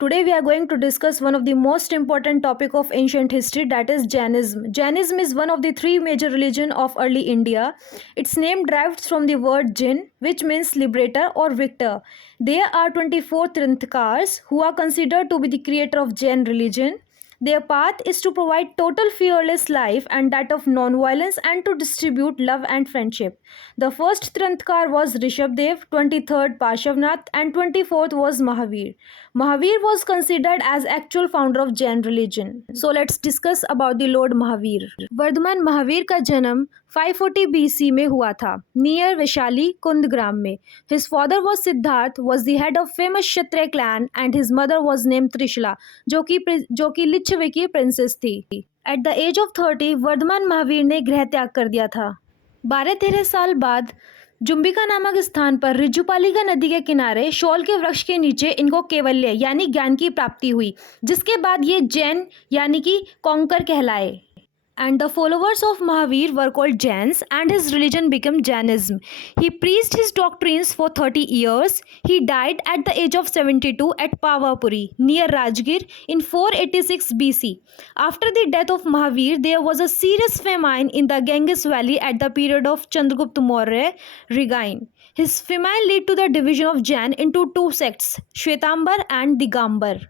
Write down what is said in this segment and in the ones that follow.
Today we are going to discuss one of the most important topic of ancient history, that is Jainism. Jainism is one of the three major religion of early India. Its name derives from the word Jin, which means liberator or victor. There are 24 Tirthankars who are considered to be the creator of Jain religion. Their path is to provide total fearless life and that of non-violence and to distribute love and friendship. The first Tirthankar was Rishabdev, 23rd Pashavnath and 24th was Mahavir. Mahavir was considered as actual founder of Jain religion. So let's discuss about the Lord Mahavir. Varthaman Mahavir का जन्म 540 BC में हुआ था near Vaishali Kundagram में. His father was Siddharth, was the head of famous Kshatriya clan and his mother was named Trishula, जो कि लिच्छवी की princess थी. At the age of 30 Varthaman Mahavir ने गृह त्याग कर दिया था. 12-13 साल बाद जुम्बिका नामक स्थान पर रिजुपालिका नदी के किनारे शोल के वृक्ष के नीचे इनको केवल्य यानी ज्ञान की प्राप्ति हुई, जिसके बाद ये जैन यानी कि कॉन्कर कहलाए. And the followers of Mahavir were called Jains and his religion became Jainism. He preached his doctrines for 30 years. He died at the age of 72 at Pavapuri near Rajgir in 486 BC. After the death of Mahavir, there was a serious famine in the Ganges valley at the period of Chandragupta Maurya reign. His famine led to the division of Jain into two sects, Shwetambar and Digambar.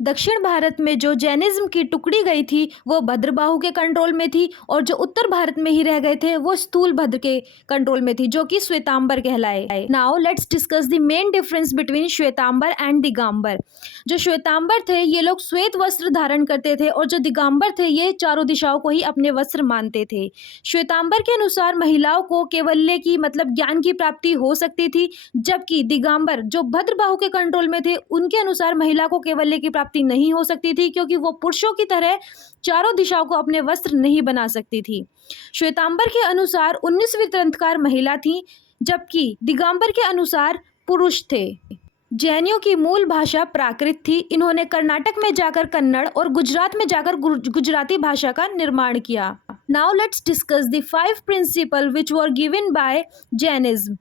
दक्षिण भारत में जो Jainism की टुकड़ी गई थी वो भद्रबाहु के control में थी और जो उत्तर भारत में ही रह गए थे वो स्थूल भद्र के कंट्रोल में थी, जो कि श्वेतांबर कहलाए. Now let's discuss the main difference between Shwetambar and Digambar. जो श्वेतांबर थे ये लोग श्वेत वस्त्र धारण करते थे और जो दिगंबर थे ये चारों दिशाओं को ही अपने वस्त्र मानते थे. श्वेतांबर के अनुसार महिलाओं को केवल्य की मतलब ज्ञान की प्राप्ति हो सकती थी, जबकि दिगंबर जो भद्रबाहु के कंट्रोल में थे उनके अनुसार महिला को केवल्य की प्राप्ति नहीं हो सकती थी, क्योंकि वो पुरुषों की तरह चारों दिशाओं को अपने वस्त्र नहीं बना सकती थी. श्वेतांबर के अनुसार 19वीं त्रंतकार महिला थी, जबकि दिगंबर के अनुसार पुरुष थे. जैनियों की मूल भाषा प्राकृत थी. इन्होंने कर्नाटक में जाकर कन्नड़ और गुजरात में जाकर गुजराती भाषा का निर्माण किया. Now let's discuss the 5 principal which were given by Jainism,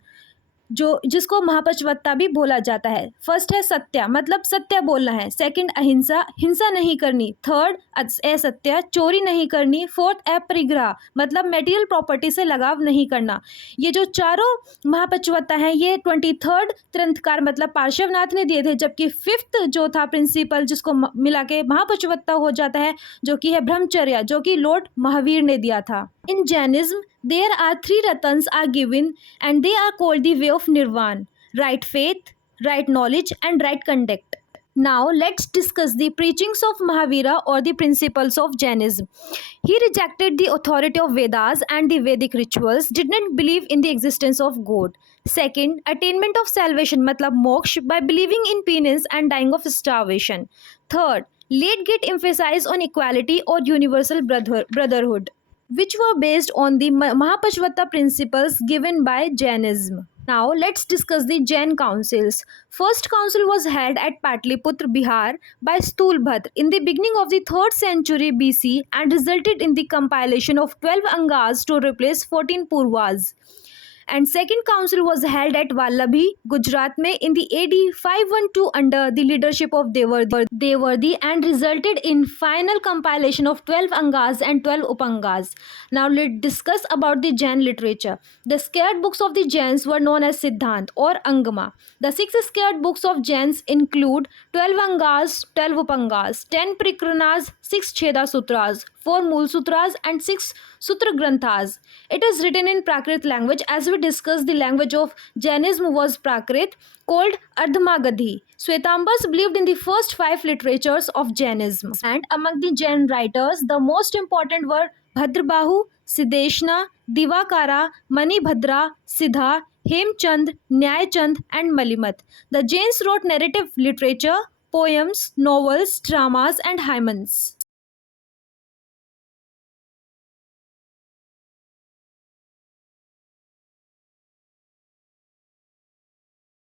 जिसको महापचवत्ता भी बोला जाता है. फर्स्ट है सत्य, मतलब सत्य बोलना है. सेकंड अहिंसा, हिंसा नहीं करनी. थर्ड असत्य, चोरी नहीं करनी. फोर्थ अपरिग्रह, मतलब मेटीरियल प्रॉपर्टी से लगाव नहीं करना. ये जो चारों महापचवत्ता हैं ये 23rd त्रंतकार मतलब पार्श्वनाथ ने दिए थे, जबकि फिफ्थ जो था प्रिंसिपल जिसको मिला के महापचवत्ता हो जाता है जो कि है ब्रह्मचर्य, जो कि लॉर्ड महावीर ने दिया था. In Jainism, there are 3 ratans are given and they are called the way of Nirvana: right faith, right knowledge and right conduct. Now let's discuss the preachings of Mahavira or the principles of Jainism. He rejected the authority of Vedas and the Vedic rituals, did not believe in the existence of God. Second, attainment of salvation matlab moksha by believing in penance and dying of starvation. Third, laid great emphasis on equality or universal brotherhood, which were based on the Mahapashvata principles given by Jainism. Now let's discuss the Jain councils. First council was held at Patliputra, Bihar by Stulbhadra in the beginning of the 3rd century BC and resulted in the compilation of 12 Angas to replace 14 Purvas. And second council was held at Vallabhi, Gujarat में in the AD 512 under the leadership of Devardi and resulted in final compilation of 12 Angas and 12 Upangas. Now let's discuss about the Jain literature. The scared books of the Jains were known as Siddhant or Angama. The 6 scared books of Jains include 12 Angas, 12 Upangas, 10 Prikranas, 6 Cheda Sutras, 4 Mool Sutras and 6 Sutra Granthas. It is written in Prakrit language. As we discussed, the language of Jainism was Prakrit, called Ardhamagadhi. Swetambars believed in the first 5 literatures of Jainism. And among the Jain writers, the most important were Bhadrabahu, Siddeshna, Divakara, Manibhadra, Siddha, Hemchand, Nyayachand and Malimat. The Jains wrote narrative literature, poems, novels, dramas and hymns.